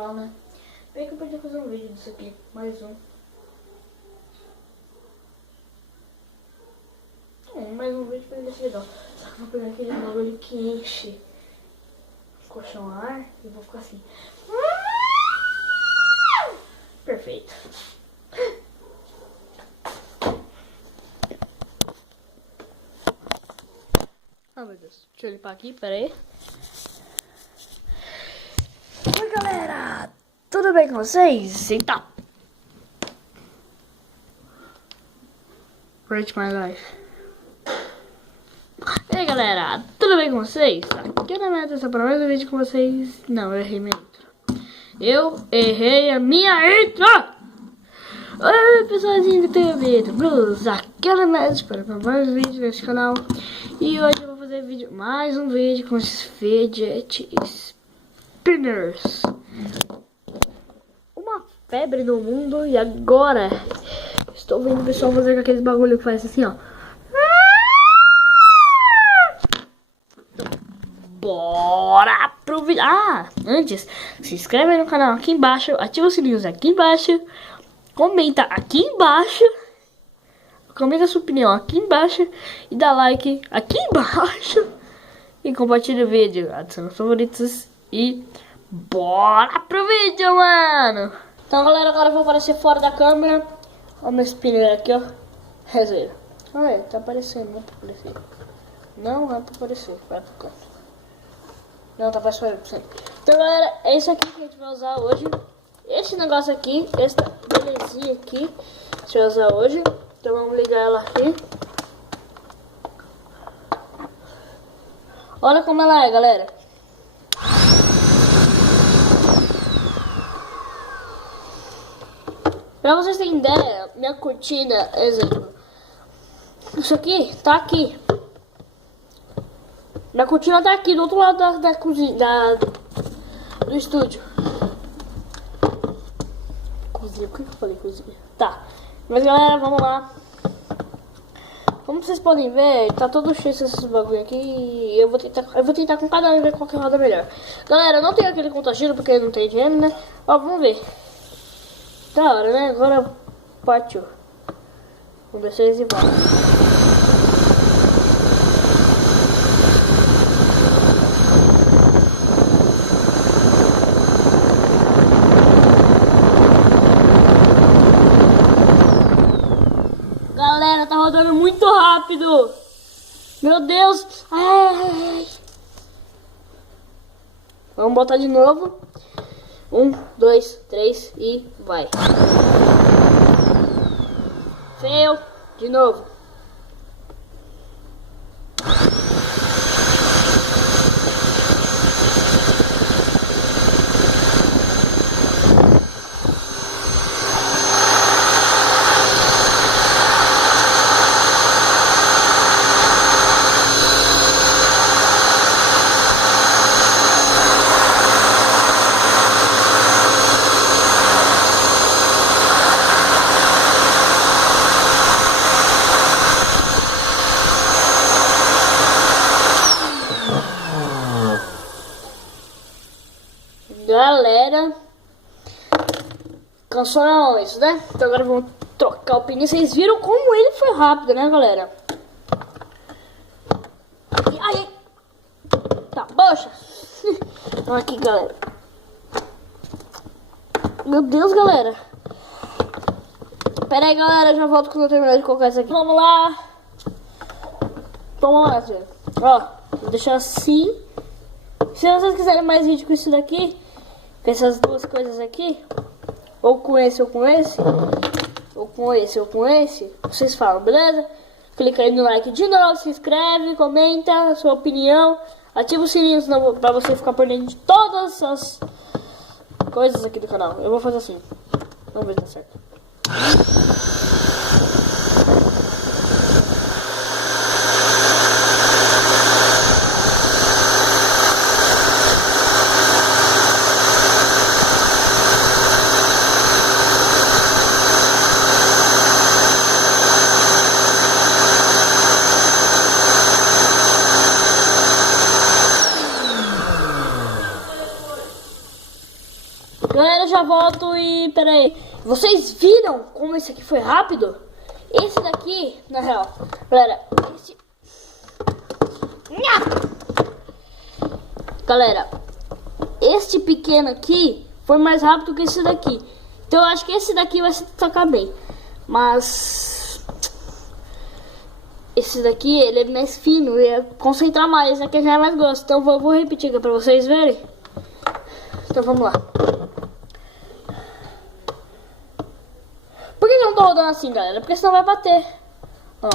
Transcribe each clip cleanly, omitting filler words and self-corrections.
legal, né? Bem que eu podia fazer um vídeo disso aqui, mais um. Mais um vídeo poderia ser legal. Só que eu vou pegar aquele bagulho que enche o colchão a ar e vou ficar assim. Perfeito. Ah, meu Deus. Deixa eu limpar aqui, pera aí. Oi, galera. Tudo bem com vocês? Então. Rate my life. E aí, galera. Tudo bem com vocês? Aqui na minha atenção para mais um vídeo com vocês. Não, eu errei minha intro. Eu errei a minha intro. Oi, pessoalzinho do TV Blues. Aqui é a Nemes para mais um vídeo nesse canal. E hoje eu vou fazer mais um vídeo com esses fidget spinners. Uma febre no mundo. E agora estou vendo o pessoal fazer com aqueles bagulho que faz assim, ó. Bora pro vídeo. Ah, antes, se inscreve aí no canal aqui embaixo, ativa o sininho aqui embaixo, comenta aqui embaixo, comenta a sua opinião aqui embaixo e dá like aqui embaixo e compartilha o vídeo, adiciona os favoritos e bora pro vídeo, mano. Então, galera, agora eu vou aparecer fora da câmera. Olha o meu spinner aqui, ó. Rezeira. Olha, tá aparecendo, não é pra aparecer. Não é pra aparecer, vai pro canto. Não, tá passando. Então, galera, é isso aqui que a gente vai usar hoje. Esse negócio aqui, essa belezinha aqui, a gente vai usar hoje. Então vamos ligar ela aqui. Olha como ela é, galera. Pra vocês terem ideia, minha cortina, exemplo. Isso aqui tá aqui. Minha cortina tá aqui do outro lado da cozinha, do estúdio. Cozinha, por que eu falei cozinha? Tá, mas galera, vamos lá. Como vocês podem ver, tá todo cheio desses bagulho aqui. E eu vou tentar com cada um ver qual que roda melhor. Galera, não tem aquele contagiro porque não tem dinheiro, né? Ó, vamos ver. Da hora, né? Agora partiu. 1, 2, 3 e vai. Galera, tá rodando muito rápido. Meu Deus. Ai. Vamos botar de novo. 1, 2, 3 e vai. Fail. De novo. Galera, cansou não isso, né? Então agora vamos trocar o pneu. Vocês viram como ele foi rápido, né, galera? Aí, tá, poxa. Aqui, galera. Meu Deus, galera. Pera aí, galera, já volto quando eu terminar de colocar isso aqui. Vamos lá. Vamos lá, senhor. Ó, vou deixar assim. Se vocês quiserem mais vídeo com isso daqui, com essas duas coisas aqui, ou com esse, ou com esse, ou com esse, ou com esse, vocês falam, beleza? Clica aí no like de novo, se inscreve, comenta a sua opinião, ativa o sininho pra você ficar por dentro de todas as coisas aqui do canal. Eu vou fazer assim, vamos ver se dá certo. pera aí. Vocês viram como esse aqui foi rápido? Esse daqui, na real, galera, este pequeno aqui foi mais rápido que esse daqui. Então eu acho que esse daqui vai se tocar bem. Mas esse daqui, ele é mais fino, ia concentrar mais. Esse aqui já é mais grosso. Então eu vou repetir aqui pra vocês verem. Então vamos lá. Por que eu não tô rodando assim, galera? Porque senão vai bater. Ó.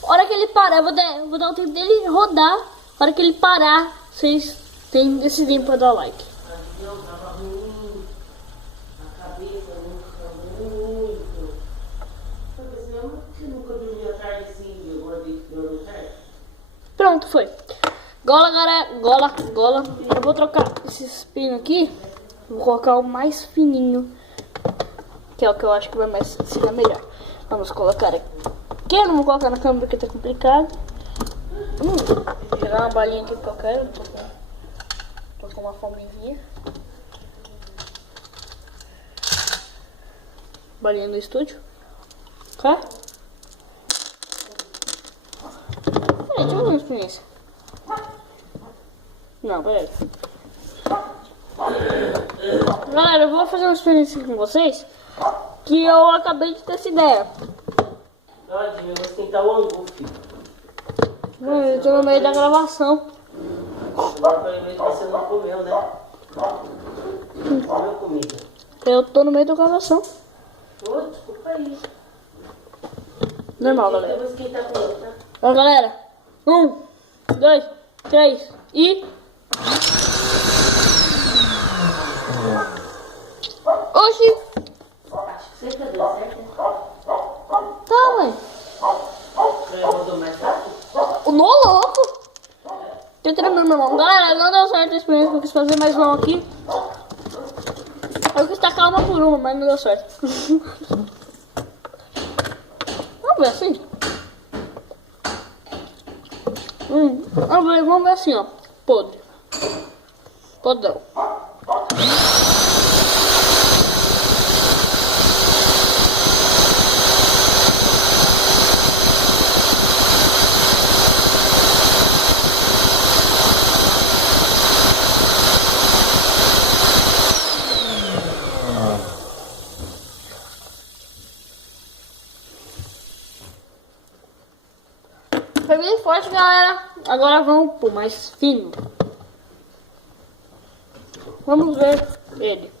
A hora que ele parar, eu vou dar o tempo dele rodar. A hora que ele parar, vocês têm decidido pra dar o like. Pronto, foi. Gola, galera, gola. Eu vou trocar esses pinos aqui. Vou colocar o mais fininho, que é o que eu acho que vai mais ser melhor. Vamos colocar aqui. Eu não vou colocar na câmera porque tá complicado. Vou pegar uma balinha aqui que eu quero. Tô com uma fomezinha. Balinha no estúdio. Tá? Peraí, deixa eu ver uma experiência. Não, peraí. Galera, eu vou fazer uma experiência com vocês. Que eu acabei de ter essa ideia. Tadinho, eu vou tentar o angu, filho. Eu tô no meio da gravação. Provavelmente você não comeu, né? Comeu comida. Eu tô no meio da gravação. Ô, desculpa aí. Normal, galera. Eu vou esquentar com ele, tá? Ó, galera. 1, 2, 3 e... Oxi! Acho que você deu certo. Tá, mãe. Você rodou mais rápido? O nó louco! Tô tremendo minha mão. Galera, não deu certo a experiência que eu quis fazer mais uma aqui. Eu quis tacar uma por uma, mas não deu certo. Vamos ver assim? Vamos ver assim, ó. Podre. Podrão. Foi bem forte, galera. Agora vamos pro mais fino. Vamos ver ele.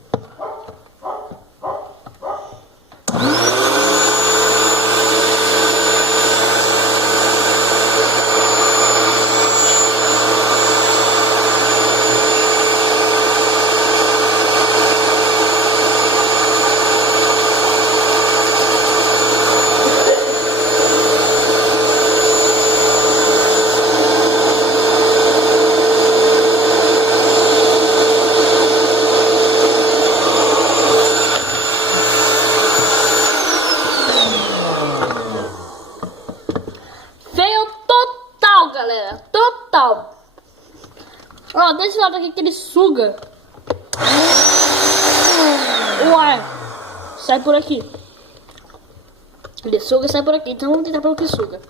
Galera, total. Ó, desse lado aqui que ele suga o ar, sai por aqui. Ele suga e sai por aqui. Então vamos tentar pelo que suga.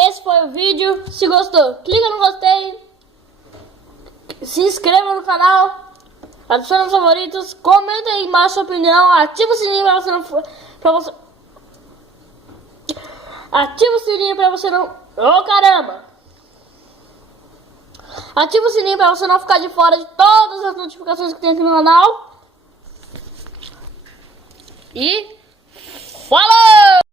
Esse foi o vídeo. Se gostou, clica no gostei. Se inscreva no canal. adiciona os favoritos, comenta aí embaixo sua opinião, ativa o sininho pra você não... Ativa o sininho pra você não... Ô, caramba! Ativa o sininho pra você não ficar de fora de todas as notificações que tem aqui no canal. E... Falou!